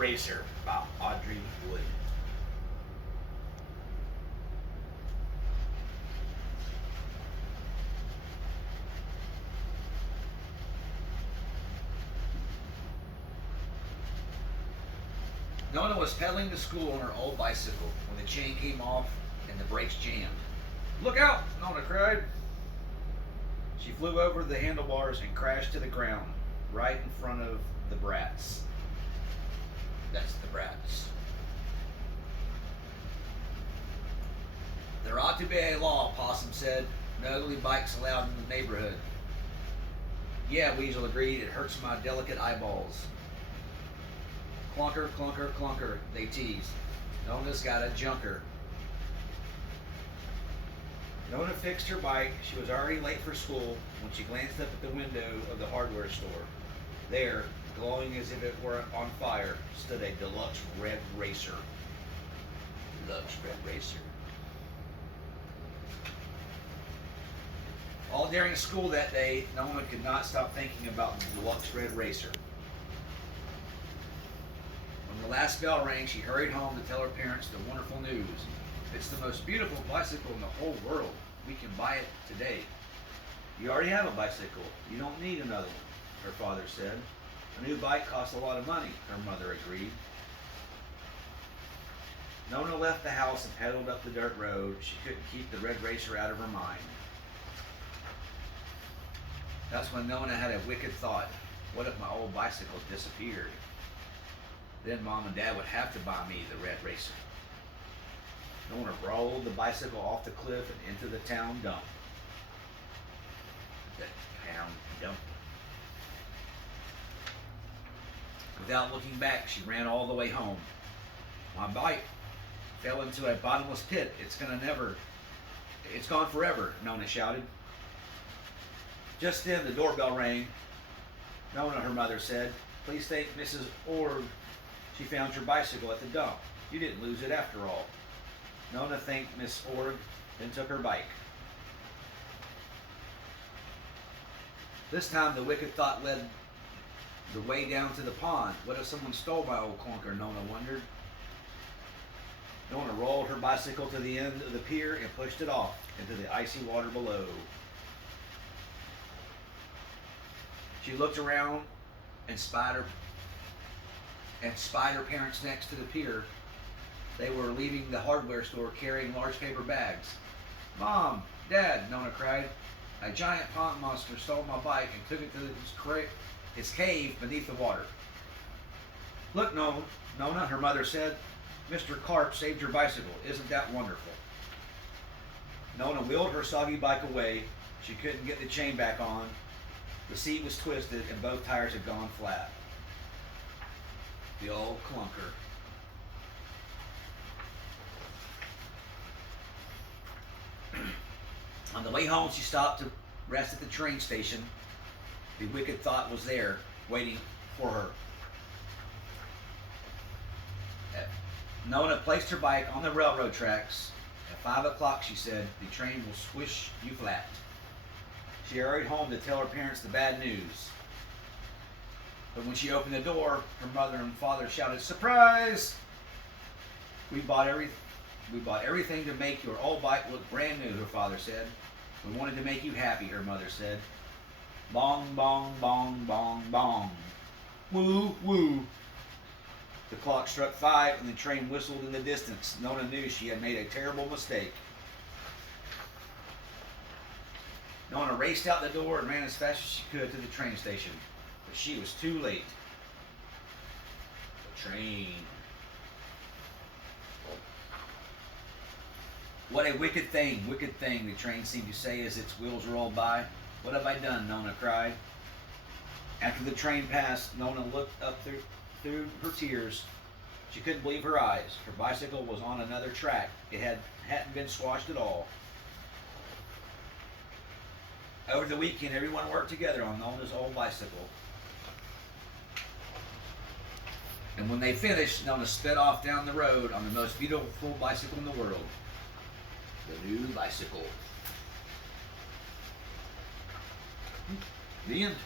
Racer by Audrey Wood. Nona was pedaling to school on her old bicycle when the chain came off and the brakes jammed. "Look out!" Nona cried. She flew over the handlebars and crashed to the ground right in front of the brats. That's the brats. "There ought to be a law," Possum said. "No ugly bikes allowed in the neighborhood." "Yeah," Weasel agreed. "It hurts my delicate eyeballs." "Clunker, clunker, clunker," they teased. "Nona's got a junker." Nona fixed her bike. She was already late for school when she glanced up at the window of the hardware store. There, glowing as if it were on fire, stood a deluxe red racer. Deluxe red racer. All during school that day, Nona could not stop thinking about the deluxe red racer. When the last bell rang, she hurried home to tell her parents the wonderful news. "It's the most beautiful bicycle in the whole world. We can buy it today." "You already have a bicycle. You don't need another one," her father said. "A new bike costs a lot of money," her mother agreed. Nona left the house and pedaled up the dirt road. She couldn't keep the red racer out of her mind. That's when Nona had a wicked thought. What if my old bicycle disappeared? Then Mom and Dad would have to buy me the red racer. Nona rolled the bicycle off the cliff and into the town dump. The town dump. Without looking back, she ran all the way home. "My bike fell into a bottomless pit. It's gone forever," Nona shouted. Just then the doorbell rang. "Nona," her mother said, "please thank Mrs. Ord. She found your bicycle at the dump. You didn't lose it after all." Nona thanked Miss Ord, then took her bike. This time the wicked thought led the way down to the pond. What if someone stole my old clunker, Nona wondered. Nona rolled her bicycle to the end of the pier and pushed it off into the icy water below. She looked around and spied her parents next to the pier. They were leaving the hardware store carrying large paper bags. "Mom, Dad," Nona cried. "A giant pond monster stole my bike and took it to its cave beneath the water." "Look, Nona," her mother said. "Mr. Carp saved your bicycle. Isn't that wonderful?" Nona wheeled her soggy bike away. She couldn't get the chain back on. The seat was twisted and both tires had gone flat. The old clunker. On the way home, she stopped to rest at the train station. The wicked thought was there, waiting for her. Nona placed her bike on the railroad tracks. At 5 o'clock, she said, "The train will swish you flat." She hurried home to tell her parents the bad news. But when she opened the door, her mother and father shouted, "Surprise! We bought everything to make your old bike look brand new," her father said. "We wanted to make you happy," her mother said. Bong, bong, bong, bong, bong. Woo, woo. The clock struck 5 and the train whistled in the distance. Nona knew she had made a terrible mistake. Nona raced out the door and ran as fast as she could to the train station. But she was too late. The train. "What a wicked thing, the train seemed to say as its wheels rolled by. "What have I done?" Nona cried. After the train passed, Nona looked up through her tears. She couldn't believe her eyes. Her bicycle was on another track. It hadn't been squashed at all. Over the weekend, everyone worked together on Nona's old bicycle. And when they finished, Nona sped off down the road on the most beautiful bicycle in the world. The new bicycle. The end.